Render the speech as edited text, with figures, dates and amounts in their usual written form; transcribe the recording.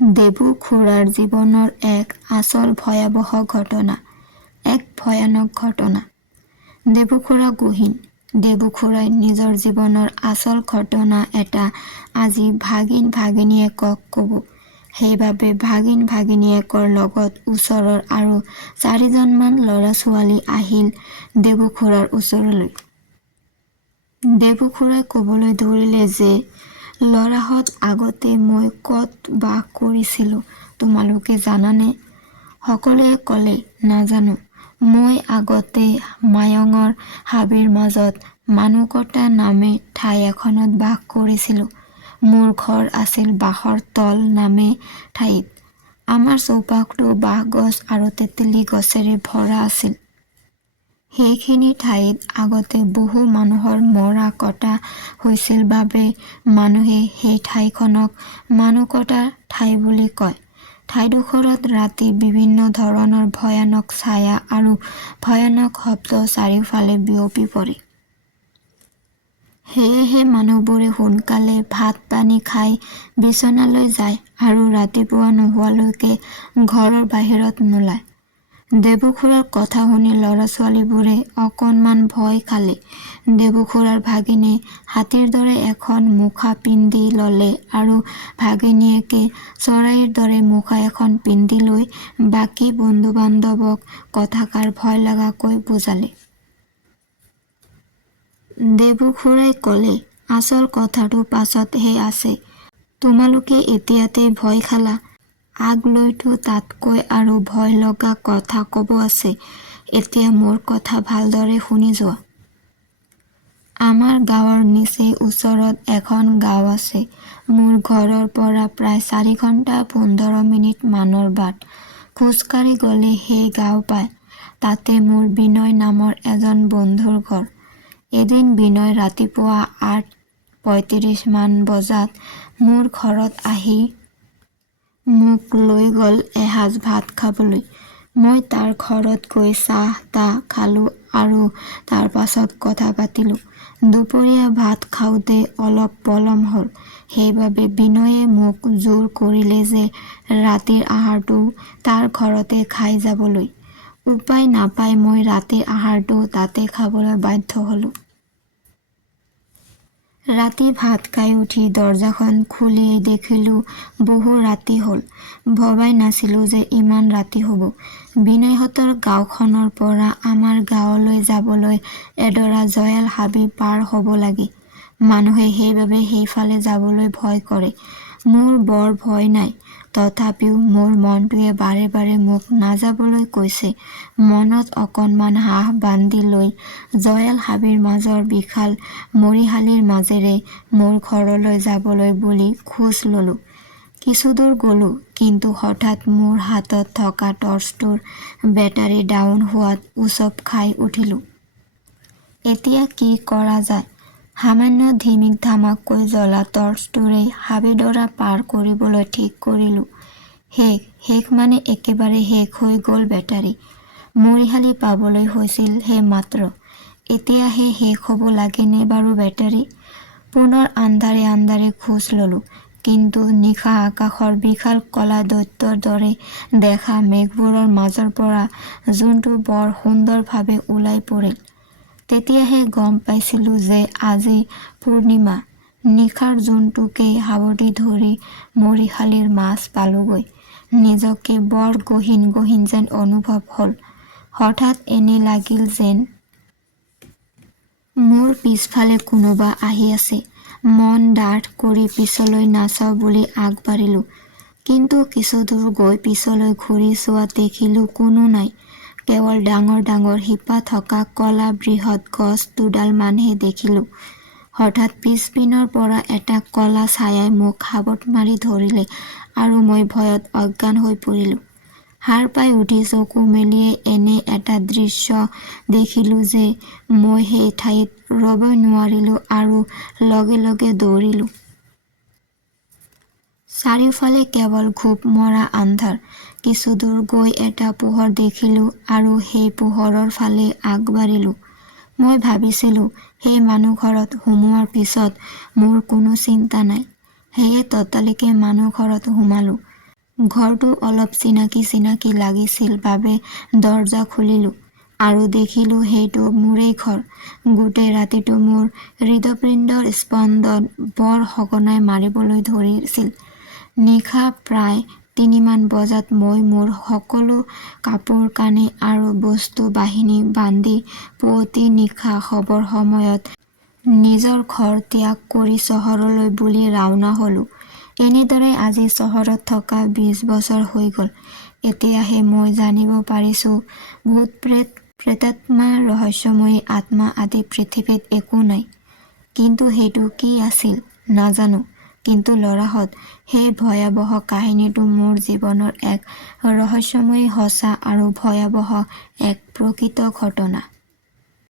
দেবু খুৰাৰ জীৱনৰ এক আচল ভয়াৱহ ঘটনা, এক ভয়ানক ঘটনা। দেবু খুৰা গহীন। দেবু খুৰাই নিজৰ জীৱনৰ আচল ঘটনা এটা আজি ভাগিন ভাগিনীয়েকক ক'ব। সেইবাবে ভাগিন ভাগিনীয়েকৰ লগত ওচৰৰ আৰু 4জনমান ল'ৰা ছোৱালী আহিল দেবু খুৰাৰ ওচৰলৈ। দেবু খুৰাই ক'বলৈ ধৰিলে যে ল'ৰাহঁত আগতে মই ক'ত বাস কৰিছিলোঁ তোমালোকে জানানে? সকলোৱে ক'লে নাজানো। মই আগতে মায়ঙৰ হাবিৰ মাজত মানুহকটা নামে ঠাই এখনত বাস কৰিছিলোঁ। মোৰ ঘৰ আছিল বাঁহৰ তল নামে ঠাইত। আমাৰ চৌপাশটো বাঁহগছ আৰু তেঁতেলী গছেৰে ভৰা আছিল। সেইখিনি ঠাইত আগতে বহু মানুহৰ মৰা কটা হৈছিল বাবে মানুহে সেই ঠাইখনক মানুহকটা ঠাই বুলি কয়। ঠাইডোখৰত ৰাতি বিভিন্ন ধৰণৰ ভয়ানক ছায়া আৰু ভয়ানক শব্দ চাৰিওফালে বিয়পি পৰে। সেয়েহে মানুহবোৰে সোনকালে ভাত পানী খাই বিচনালৈ যায় আৰু ৰাতিপুৱা নোহোৱালৈকে ঘৰৰ বাহিৰত নোলায়। দেবু খুৰাৰ কথা শুনি ল'ৰা ছোৱালীবোৰে অকণমান ভয় খালে। দেবু খুৰাৰ ভাগিনে হাতীৰ দৰে এখন মুখা পিন্ধি ল'লে আৰু ভাগিনীয়েকে চৰাইৰ দৰে মুখা এখন পিন্ধি লৈ বাকী বন্ধু বান্ধৱক কথাষাৰ ভয় লগাকৈ বুজালে। দেবু খুৰাই ক'লে আচল কথাটো পাছতহে আছে। তোমালোকে এতিয়াতে ভয় খালা। আগলৈতো তাতকৈ আৰু ভয় লগা কথা ক'ব আছে। এতিয়া মোৰ কথা ভালদৰে শুনি যোৱা। আমাৰ গাঁৱৰ নিচেই ওচৰত এখন গাঁও আছে। মোৰ ঘৰৰ পৰা প্ৰায় 4 ঘণ্টা 15 মিনিট মানৰ বাট। খোজকাঢ়ি গ'লে সেই গাঁও পায়। তাতে মোৰ বিনয় নামৰ এজন বন্ধুৰ ঘৰ। এদিন বিনয় ৰাতিপুৱা 8:35 মান বজাত মোৰ ঘৰত আহি মোক লৈ গ'ল এসাঁজ ভাত খাবলৈ। মই তাৰ ঘৰত গৈ চাহ-তাহ খালোঁ আৰু তাৰ পাছত কথা পাতিলোঁ। দুপৰীয়া ভাত খাওঁতে অলপ পলম হ'ল। সেইবাবে বিনয়ে মোক জোৰ কৰিলে যে ৰাতিৰ আহাৰটো তাৰ ঘৰতে খাই যাবলৈ। উপায় নাপাই মই ৰাতিৰ আহাৰটো তাতে খাবলৈ বাধ্য হ'লোঁ। ৰাতি ভাত খাই উঠি দৰজাখন খুলিয়েই দেখিলোঁ বহু ৰাতি হ'ল। ভবাই নাছিলোঁ যে ইমান ৰাতি হ'ব। বিনয়হঁতৰ গাঁওখনৰ পৰা আমাৰ গাঁৱলৈ যাবলৈ এডৰা জয়াল হাবি পাৰ হ'ব লাগে। মানুহে সেইবাবে সেইফালে যাবলৈ ভয় কৰে। মোৰ বৰ ভয় নাই। তথাপিও মোৰ মনটোৱে বাৰে বাৰে মোক নাযাবলৈ কৈছে। মনত অকণমান সাহ বান্ধি লৈ জয়াল হাবিৰ মাজৰ বিশাল মৰিশালিৰ মাজেৰে মোৰ ঘৰলৈ যাবলৈ বুলি খোজ ল'লোঁ। কিছুদূৰ গ'লোঁ, কিন্তু হঠাৎ মোৰ হাতত থকা টৰ্চটোৰ বেটাৰী ডাউন হোৱাত উচপ খাই উঠিলোঁ। এতিয়া কি কৰা যায়? সামান্য ধিমিক ধামাককৈ জ্বলা টৰ্চটোৰেই হাবিডৰা পাৰ কৰিবলৈ ঠিক কৰিলোঁ। শেষ মানে একেবাৰে শেষ হৈ গ'ল বেটাৰী। মৰিশালি পাবলৈ হৈছিল হে মাত্ৰ। এতিয়াহে শেষ হ'ব লাগেনে বাৰু বেটাৰী? পুনৰ আন্ধাৰে আন্ধাৰে খোজ ল'লোঁ। কিন্তু নিশা আকাশৰ বিশাল ক'লা দৈত্যৰ দৰে দেখা মেঘবোৰৰ মাজৰ পৰা জোনটো বৰ সুন্দৰভাৱে ওলাই পৰিল। তেতিয়াহে গম পাইছিলোঁ যে আজি পূৰ্ণিমা। নিশাৰ জোনটোকেই সাৱটি ধৰি মৰিশালিৰ মাজ পালোগৈ। নিজকে বৰ গহীন গহীন যেন অনুভৱ হ'ল। হঠাৎ এনে লাগিল যেন মোৰ পিছফালে কোনোবা আহি আছে। মন ডাঠ কৰি পিছলৈ নাচাওঁ বুলি আগবাঢ়িলোঁ। কিন্তু কিছুদূৰ গৈ পিছলৈ ঘূৰি চোৱাত দেখিলোঁ কোনো নাই। কেৱল ডাঙৰ ডাঙৰ শিপা থকা ক'লা বৃহৎ গছ দুডালমানহে দেখিলোঁ। হঠাৎ পিছপিনৰ পৰা এটা ক'লা ছায়াই মোক সাবট মাৰি ধৰিলে আৰু মই ভয়ত অজ্ঞান হৈ পৰিলোঁ। সাৰ পাই উঠি চকু মেলিয়েই এনে এটা দৃশ্য দেখিলোঁ যে মই সেই ঠাইত ৰ'বই নোৱাৰিলোঁ আৰু লগে লগে দৌৰিলোঁ। চাৰিওফালে কেৱল ঘুপ মৰা আন্ধাৰ। কিছুদূৰ গৈ এটা পোহৰ দেখিলোঁ আৰু সেই পোহৰৰ ফালে আগবাঢ়িলোঁ। মই ভাবিছিলোঁ সেই মানুহঘৰত সোমোৱাৰ পিছত মোৰ কোনো চিন্তা নাই। সেয়ে ততালিকে মানুহঘৰত সোমালোঁ। ঘৰটো অলপ চিনাকি লাগিছিল বাবে দৰজা খুলিলোঁ আৰু দেখিলোঁ সেইটো মোৰেই ঘৰ। গোটেই ৰাতিটো মোৰ হৃদপিণ্ডৰ স্পন্দন বৰ সঘনাই মাৰিবলৈ ধৰিছিল। নিশা প্ৰায় 3 মান বজাত মই মোৰ সকলো কাপোৰ কানি আৰু বস্তু বাহিনী বান্ধি পুৱতি নিশা শুবৰ সময়ত নিজৰ ঘৰ ত্যাগ কৰি চহৰলৈ বুলি ৰাওনা হ'লোঁ। এনেদৰে আজি চহৰত থকা 20 বছৰ হৈ গ'ল। এতিয়াহে মই জানিব পাৰিছোঁ ভূত প্ৰেত, প্ৰেতাত্মা, ৰহস্যময়ী আত্মা আদি পৃথিৱীত একো নাই। কিন্তু সেইটো কি আছিল নাজানো। কিন্তু ল'ৰাহঁত, সেই ভয়াৱহ কাহিনীটো মোৰ জীৱনৰ এক ৰহস্যময়ী, সঁচা আৰু ভয়াৱহ এক প্ৰকৃত ঘটনা।